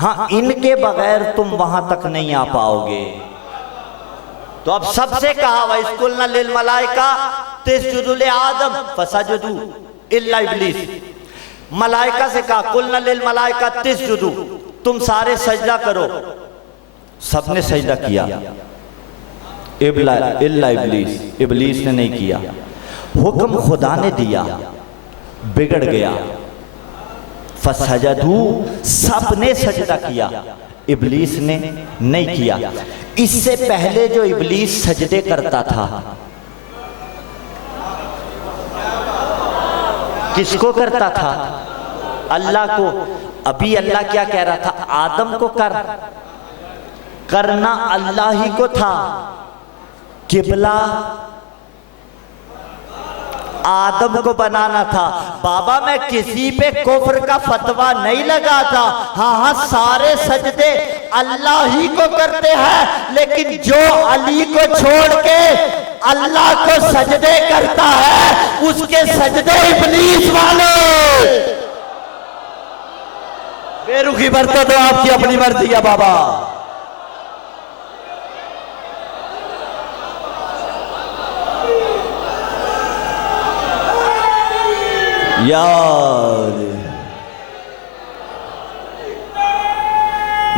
हाँ, इनके बगैर तुम वहां तक नहीं आ पाओगे। तो अब सबसे कहा वइस्कुलना लिल मलाइका तस्जुदु ले आदम फसजुदु इल्ला इब्लीस। मलाइका से कहा कुलना लिल मलाइका तस्जुदु, तुम सारे सजदा करो। सबने सजदा किया इल्ला इब्लीस, इब्लीस ने नहीं किया। हुक्म खुदा ने दिया, बिगड़ गया। फसजदू, सबने सजदा किया, इब्लीस ने नहीं किया। इससे पहले जो इब्लीस सजदे करता था किसको करता था? अल्लाह को। अभी अल्लाह क्या कह रहा था? आदम को करना अल्लाह ही को था। किबला आदम को बनाना था। बाबा मैं किसी पे कुफ्र का फतवा नहीं लगाता। हाँ हाँ, सारे सजदे अल्लाह ही को करते हैं, लेकिन जो अली को छोड़ के अल्लाह को सजदे करता है उसके सजदे इब्लीस वाले। बेरुखी बरतो तो आपकी अपनी मर्जी है बाबा। यार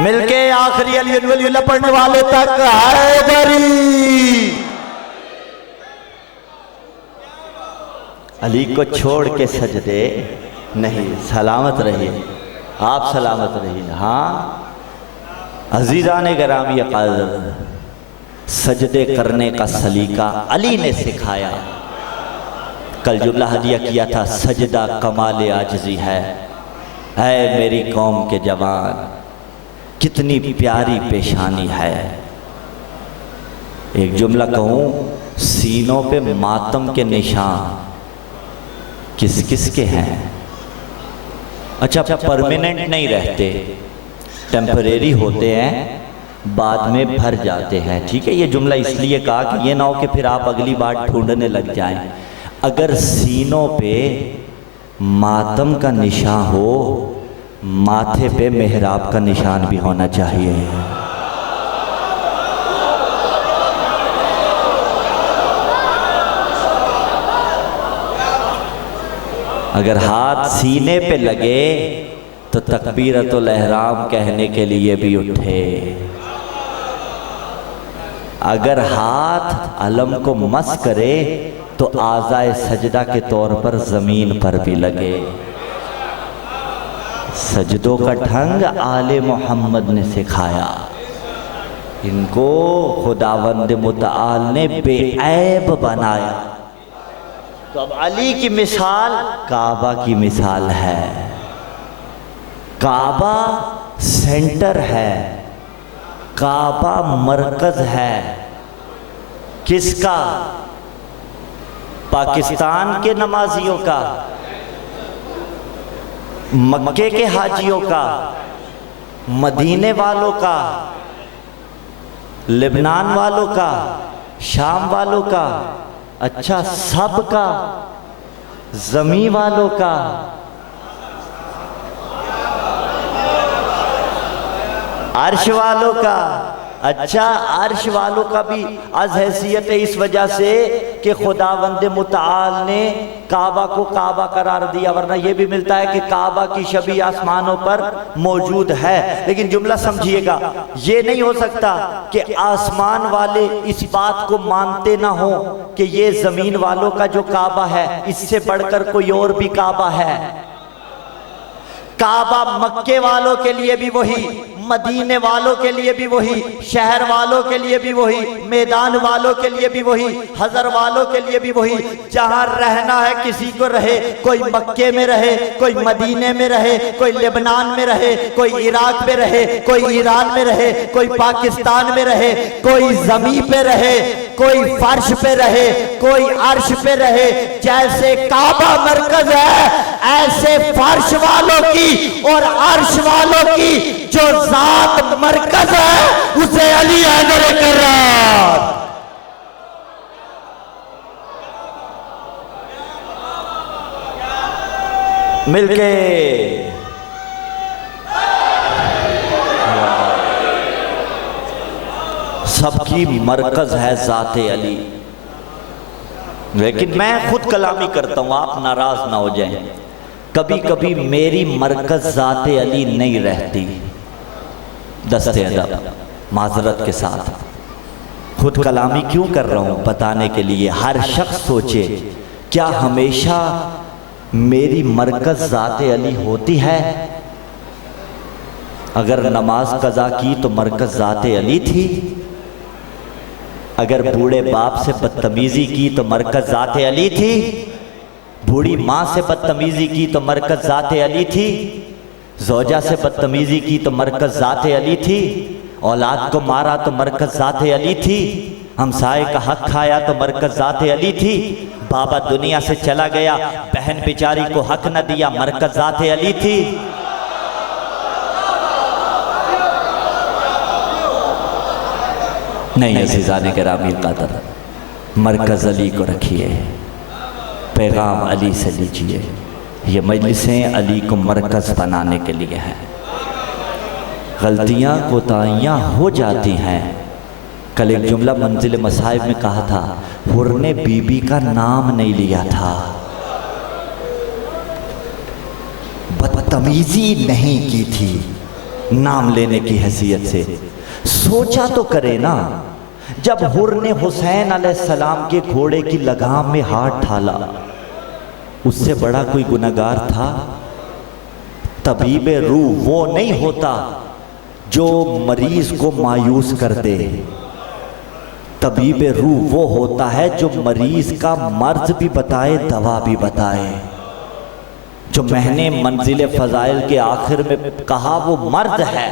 मिलके आखिरी अली पढ़ने वाले तक हैदरी। अली को छोड़ के सजदे नहीं, सलामत रहिए आप, सलामत रहिए। हाँ अजीज़ान गिरामी क़दर, सजदे करने का सलीका अली ने सिखाया। कल जुमला हदिया किया था, सजदा कमाल आजिज़ी है। ऐ मेरी कौम के जवान, कितनी प्यारी पेशानी है। एक जुमला कहूँ, सीनों पे मातम के निशान किस किस के हैं? अच्छा, परमानेंट नहीं रहते, टेम्परेरी होते हैं, बाद में भर जाते हैं। ठीक है, ये जुमला इसलिए कहा कि ये ना हो कि फिर आप अगली बार ढूंढने लग जाएं। अगर सीनों पे मातम का निशान हो, माथे पे मेहराब का निशान भी होना चाहिए। अगर हाथ सीने पे लगे तो तकबीरतुल एहराम कहने के लिए भी उठे। अगर हाथ अलम को मस करे तो आज़ाए सजदा के तौर पर ज़मीन पर भी लगे। सजदों का ढंग आले मोहम्मद ने सिखाया, इनको खुदावंद मुतआल ने बेऐब बनाया। तो अब अली की मिसाल काबा की मिसाल है। काबा सेंटर है, काबा मरकज है। किसका? पाकिस्तान के नमाजियों का, मक्के के हाजियों का, मदीने वालों का, लेबनान वालों का, शाम वालों का, अच्छा सब का, जमी वालों का, अर्श वालों का। अच्छा, अर्श वालों का भी आज हैसियत है इस वजह से कि खुदावंद मुतआल ने काबा को काबा करार दिया, वरना यह भी मिलता है कि काबा की शबी आसमानों पर मौजूद है। लेकिन जुमला समझिएगा, ये नहीं हो सकता कि आसमान वाले इस बात को मानते ना हो कि ये जमीन वालों का जो काबा है इससे बढ़कर कोई और भी काबा है। काबा मक्के वालों के लिए भी वही, मदीने वालों के लिए भी वही, शहर वालों के लिए भी वही, मैदान वालों के लिए भी वही, हजर वालों के लिए भी वही। जहां रहना है किसी को रहे, कोई मक्के में रहे, कोई मदीने में रहे, कोई लेबनान में रहे, कोई इराक में रहे, कोई ईरान में रहे, कोई पाकिस्तान में रहे, कोई जमी पे रहे, कोई फर्श पे रहे, कोई अर्श पे रहे। जैसे काबा मरकज है, ऐसे फर्श वालों की और अर्श वालों की जो जात मरकज है उसे अली हैदर करार। मिलके सबकी मरकज है जाते अली। लेकिन मैं खुद कलामी करता हूं, आप नाराज ना हो जाएं। कभी कभी मेरी मरकज जाते अली नहीं रहती, दस्ते अदब माजरत के साथ। खुद कलामी क्यों कर रहा हूं? बताने के लिए। हर शख्स सोचे, क्या हमेशा मेरी मरकज जाते अली होती है? अगर नमाज कज़ा की तो मरकज जाते अली थी, अगर बूढ़े बाप से बदतमीजी की तो मरकज जाते अली थी, बूढ़ी माँ से बदतमीजी की तो मरकज जाते अली थी, ज़ौजा से बदतमीजी की तो मरकज जाते अली थी, औलाद को मारा तो मरकज जाते अली थी, हमसाए का हक खाया तो मरकज जाते अली थी, बाबा दुनिया से चला गया, बहन बेचारी को हक न दिया, मरकज जाते अली थी। नहीं अज़ीज़ान गिरामी क़दर, मरकज़ अली को रखिए, पैगाम अली से लीजिए। ये मजलिसें अली को मरकज़ बनाने के लिए हैं। गलतियाँ कोताहियाँ हो जाती हैं। कल एक जुमला मंजिल मसाइब में कहा था, हुर ने बीबी का नाम नहीं लिया था। बदतमीजी नहीं की थी नाम लेने की हैसियत से। सोचा तो करे ना, जब हुर ने हुसैन अलैहिस्सलाम के घोड़े की लगाम में हाथ डाला, उससे बड़ा कोई गुनहगार था? तबीबे रूह वो नहीं होता जो मरीज को मायूस कर दे। तबीबे रूह वो होता है जो मरीज का मर्ज भी बताए, दवा भी बताए। जो मैंने मंजिल फजाइल के आखिर में कहा वो मर्ज है,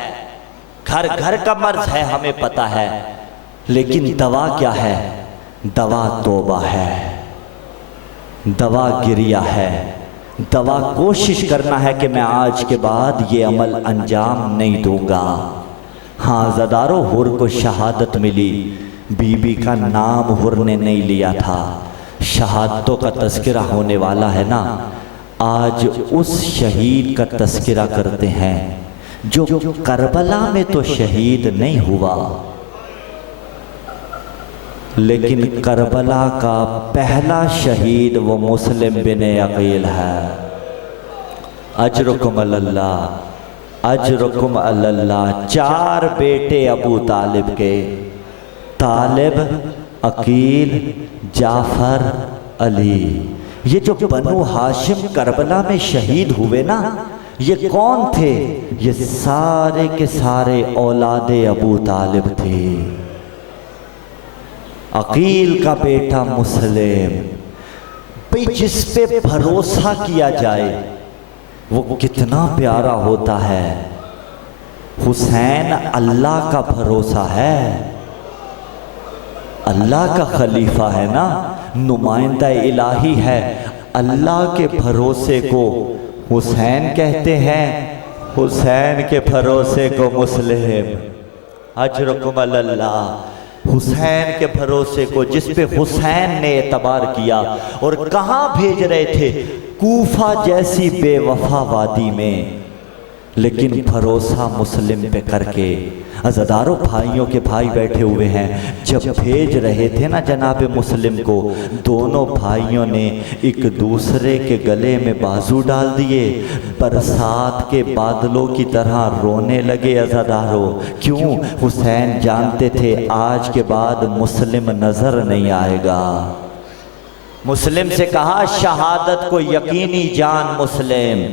घर घर का मर्ज है, हमें पता है, लेकिन दवा क्या है? दवा तौबा है, दवा गिरिया है, दवा कोशिश करना है कि मैं आज के बाद ये अमल अंजाम नहीं दूंगा। हाँ ज़दारो, हुर को शहादत मिली, बीबी का नाम हुर ने नहीं लिया था। शहादतों का तज़किरा होने वाला है ना, आज उस शहीद का तज़किरा करते हैं जो करबला में तो शहीद नहीं हुआ, लेकिन करबला का पहला शहीद वो मुस्लिम बिन अकील है। अजरुकुम अल्लाह, अजरुकुम अल्लाह। 4 बेटे अबू तालिब के, तालिब, अकील, जाफर, अली। ये जो बनु हाशिम करबला में शहीद हुए ना, ये कौन थे? ये सारे के सारे औलादे अबू तालिब थे। अकील का बेटा मुस्लिम, भाई जिस पे भरोसा किया जाए वो कितना प्यारा होता है। हुसैन अल्लाह का भरोसा है, अल्लाह का खलीफा है ना, नुमाइंदा इलाही है। अल्लाह के भरोसे को हुसैन कहते हैं, हुसैन के भरोसे को मुस्लिम। अजरुकुम अल्लाह। हुसैन के भरोसे को, जिस पे हुसैन ने एतबार किया, और कहाँ भेज रहे थे? कूफा जैसी बेवफा वादी में, लेकिन भरोसा मुस्लिम पे करके। अज़ादारों, भाइयों के भाई बैठे हुए हैं, जब भेज रहे थे ना जनाब मुस्लिम को, दोनों भाइयों ने एक दूसरे के गले में बाजू डाल दिए, बरसात के बादलों की तरह रोने लगे। अज़ादारों, क्यों? हुसैन जानते थे आज के बाद मुस्लिम नजर नहीं आएगा। मुस्लिम से कहा शहादत को यकीनी जान मुस्लिम।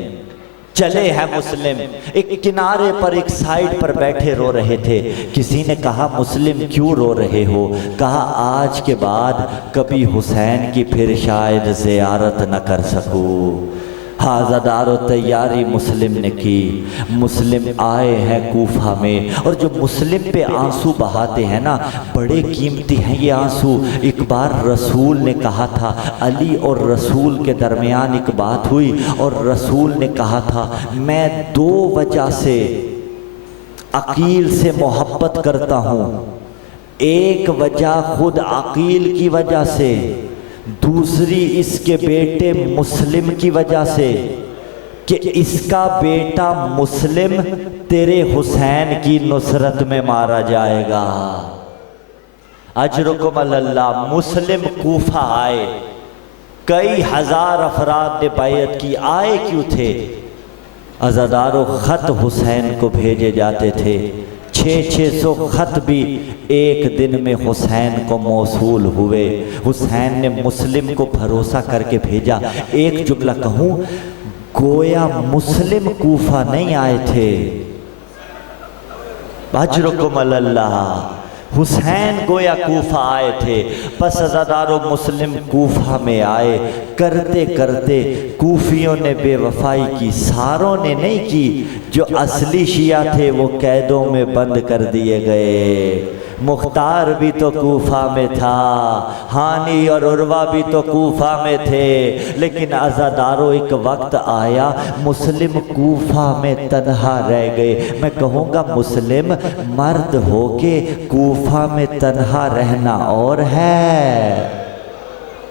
चले हैं मुस्लिम, एक किनारे पर एक साइड पर बैठे रो रहे थे। किसी ने कहा मुस्लिम क्यों रो रहे हो? कहा आज के बाद कभी हुसैन की फिर शायद ज़ियारत न कर सकूं। हाज़ादारो तैयारी मुस्लिम ने की। मुस्लिम आए हैं कूफा में, और जो मुस्लिम पे आंसू बहाते हैं ना, बड़े कीमती हैं ये आंसू। एक बार रसूल ने कहा था, अली और रसूल के दरमियान एक बात हुई, और रसूल ने कहा था मैं 2 वजह से अकील से मोहब्बत करता हूँ। एक वजह खुद अकील की वजह से, दूसरी इसके बेटे मुस्लिम की वजह से, कि इसका बेटा मुस्लिम तेरे हुसैन की नुसरत में मारा जाएगा। अजरुकुम अल्लाह। मुस्लिम कूफा आए, कई हजार अफराद ने बैयत की। आए क्यों थे? अज़ादारों, खत हुसैन को भेजे जाते थे। 600 खत भी एक दिन में हुसैन को मौसूल हुए। हुसैन ने मुस्लिम को भरोसा करके भेजा। एक जुमला कहूँ, गोया मुस्लिम कूफा नहीं आए थे। अजरुकुम अल्लाह। हुसैन गोया कूफा आए थे। बस अज़ादारों, मुस्लिम कूफा में आए। करते करते कूफियों ने बेवफाई की, सारों ने नहीं की। जो असली शिया थे वो कैदों में बंद कर दिए गए। मुख्तार भी तो कूफा में था, हानी और उर्वा भी तो कूफा में थे, लेकिन अज़ादारों एक वक्त आया मुस्लिम कूफा में तन्हा रह गए। मैं कहूँगा मुस्लिम मर्द होके कूफा में तन्हा रहना और है।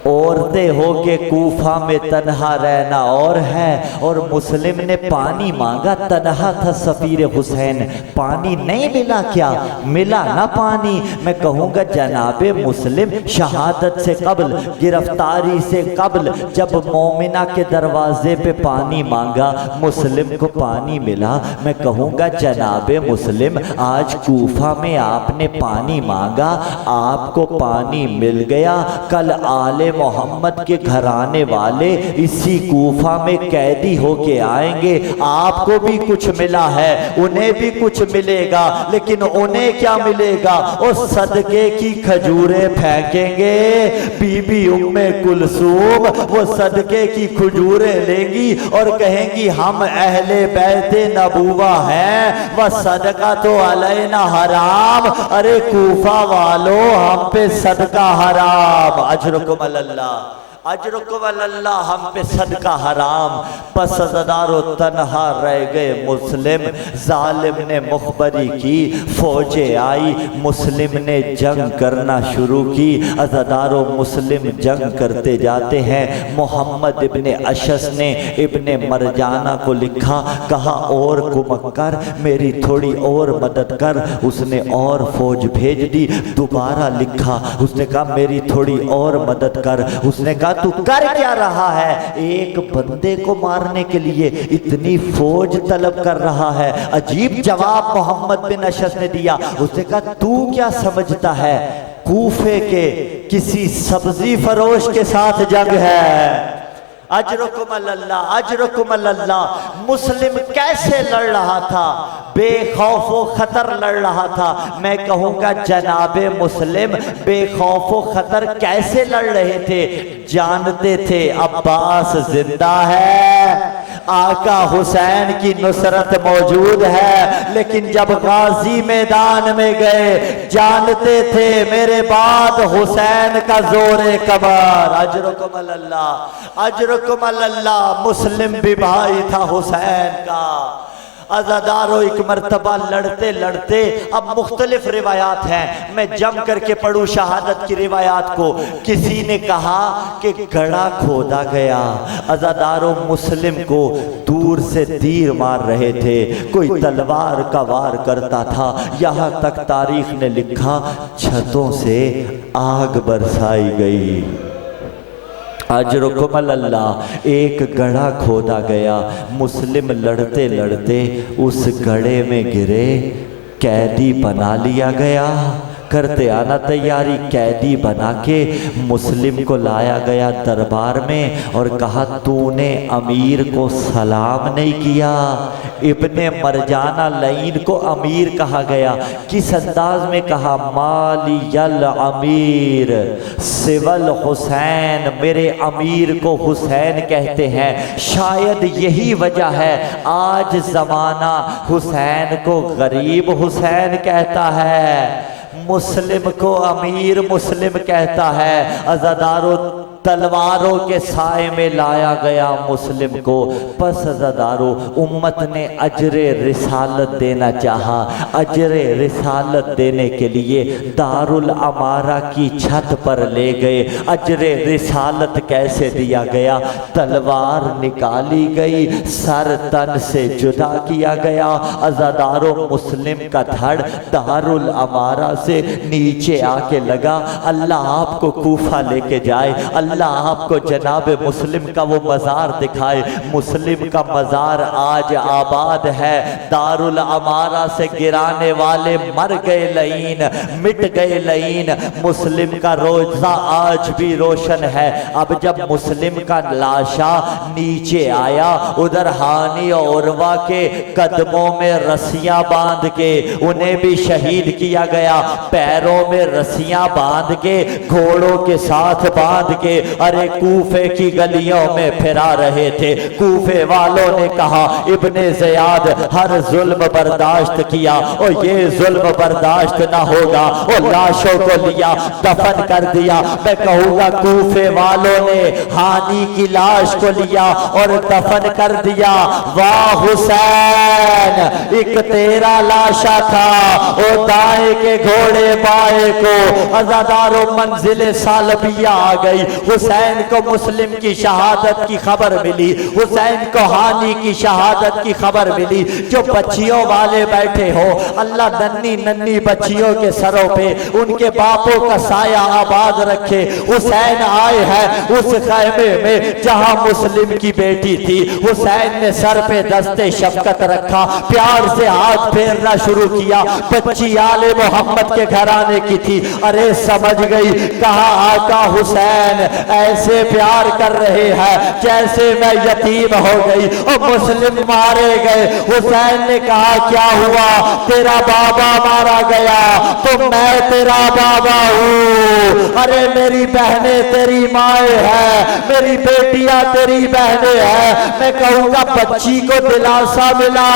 औरतें हो के कूफा में तन्हा रहना और है, और मुस्लिम ने पानी मांगा, तन्हा था सफीर हुसैन, पानी नहीं मिला क्या? मिला ना पानी। मैं कहूँगा जनाबे मुस्लिम शहादत से कबल, गिरफ्तारी से कबल, जब मोमिना के दरवाजे पे पानी मांगा, मुस्लिम को पानी मिला। मैं कहूँगा जनाबे मुस्लिम, आज कूफा में आपने पानी मांगा, आपको पानी मिल गया, कल आले मोहम्मद के घराने वाले इसी कूफा में कैदी होके आएंगे, आपको भी कुछ मिला है, उन्हें भी कुछ मिलेगा, लेकिन उन्हें क्या मिलेगा? और सदके की खजूरें फेंकेंगे। बीबी उम्मे कुलसूम वो सदके की खजूरें लेंगी और कहेंगी हम अहले बैते नबूवा हैं, वह सदका तो अलैना हराम। अरे कूफा वालों, हम पे सदका हराम। अजरुकुम अल्लाह, अजरुकुम अल्लाह, हम पे सदका हराम। पस अज़दारो तन्हा रह गए मुस्लिम, जालिम ने मुखबरी की, फौजें आई, मुस्लिम ने जंग करना शुरू की। अज़दारो मुस्लिम जंग करते जाते हैं। मोहम्मद इब्ने अशस ने इब्ने मरजाना को लिखा, कहा और कुमक कर, मेरी थोड़ी और मदद कर। उसने और फौज भेज दी। दोबारा लिखा, उसने कहा मेरी थोड़ी और मदद कर। उसने कहा तू कर क्या रहा है? एक बंदे को मारने के लिए इतनी फौज तलब कर रहा है। अजीब जवाब मोहम्मद बिन अशस ने दिया। उसने कहा तू क्या समझता है, कूफे के किसी सब्जी फरोश के साथ जंग है? अजरुकुम अल्लाह, अजरुकुम अल्लाह। मुस्लिम कैसे लड़ रहा था? बेखौफो खतर लड़ रहा था। मैं कहूँगा जनाबे मुस्लिम बेखौफो खतर कैसे लड़ रहे थे? जानते थे अब्बास जिंदा है, आका हुसैन की नुसरत मौजूद है, लेकिन जब गाजी मैदान में गए जानते थे मेरे बाद हुसैन का जोरे कमर। अजरुकुम अल्लाह, अजरुकुम अल्लाह। मुस्लिम भी भाई था हुसैन का। अज़ादारों एक मरतबा लड़ते लड़ते, अब मुख्तलिफ रिवायात हैं, मैं जम करके पढ़ूँ शहादत की रिवायात को। किसी ने कहा कि गड़ा खोदा गया, अज़ादारों मुस्लिम को दूर से तीर मार रहे थे, कोई तलवार का वार करता था। यहाँ तक तारीख ने लिखा छतों से आग बरसाई गई। अजरुकुम अल्लाह। एक गड्ढा खोदा गया, मुस्लिम लड़ते लड़ते उस गड्ढे में गिरे, कैदी बना लिया गया। करते आना तैयारी, कैदी बना के मुस्लिम को लाया गया दरबार में और कहा तूने अमीर को सलाम नहीं किया। इब्ने मरजाना लईन को अमीर कहा गया। किस अंदाज में कहा? मालियल अमीर सिवल हुसैन, मेरे अमीर को हुसैन कहते हैं। शायद यही वजह है आज जमाना हुसैन को गरीब हुसैन कहता है, मुस्लिम को अमीर मुस्लिम कहता है। अज़ादारों तलवारों के साए में लाया गया मुस्लिम को। पस अज़ादारों उम्मत ने अजरे रिसालत देना चाहा। अजरे रिसालत देने के लिए दारुल अमारा की छत पर ले गए। अजरे रिसालत कैसे दिया गया? तलवार निकाली गई, सर तन से जुदा किया गया। अज़ादारों मुस्लिम का धड़ दारुल अमारा से नीचे आके लगा। अल्लाह आपको कूफा लेके जाए, अल्लाह आपको जनाब मुस्लिम का वो मज़ार दिखाए। मुस्लिम का मज़ार आज आबाद है। दारुल अमारा से गिराने वाले मर गए लईन, मिट गए लईन। मुस्लिम का रोजा आज भी रोशन है। अब जब मुस्लिम का लाशा नीचे आया, उधर हानी और उर्वा के कदमों में रस्सियां बांध के उन्हें भी शहीद किया गया। पैरों में रस्सियां बांध के, घोड़ों के साथ बांध के अरे कूफे की गलियों में फिरा रहे थे। कूफे वालों ने कहा इब्ने ज़ियाद हर जुल्म बर्दाश्त किया और ये जुल्म बर्दाश्त ना होगा। और लाशों को लिया, दफन कर दिया। मैं कहूँगा कूफे वालों ने हानी की लाश को लिया और दफन कर दिया। वाह हुसैन, एक तेरा लाशा था और दाएं के घोड़े बाएं को। अज़ादारों मंजिल सालबिया आ गई। हुसैन को मुस्लिम की शहादत की खबर मिली, हुसैन को हानी की शहादत की खबर मिली। जो बच्चियों वाले बैठे हो, अल्लाह नन्नी नन्नी बच्चियों के सरों पे उनके बापों का साया आबाद रखे। हुसैन आए हैं उस खैमे में जहां मुस्लिम की बेटी थी। हुसैन ने सर पे दस्ते शफकत रखा, प्यार से हाथ फेरना शुरू किया। बच्ची आले मोहम्मद के घराने की थी। अरे समझ गई, कहा आका हुसैन ऐसे प्यार कर रहे हैं जैसे मैं यतीम हो गई और मुस्लिम मारे गए। हुसैन ने कहा क्या हुआ, तेरा बाबा मारा गया तो मैं तेरा बाबा हूँ। अरे मेरी बहनें तेरी माए है, मेरी बेटियां तेरी बहनें हैं। मैं कहूँगा बच्ची को दिलासा मिला,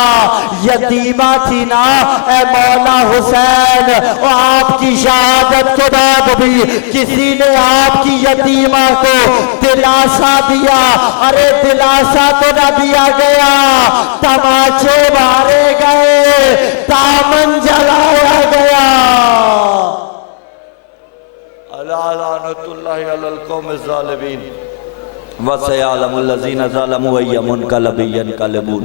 यतीमा थी ना ए मौला हुसैन, और आपकी शहादत के बाद भी किसी ने आपकी यतीमा को दिलासा दिया। अरे दिलासा तो न दिया गया, तमाचे मारे गए, दामन जलाया गया। अला लानतुल्लाहि अलल कौमिज़ ज़ालिमीन व सयअलमुल लज़ीना ज़लमू अय्युम मुनक़लबिन यनक़लिबून।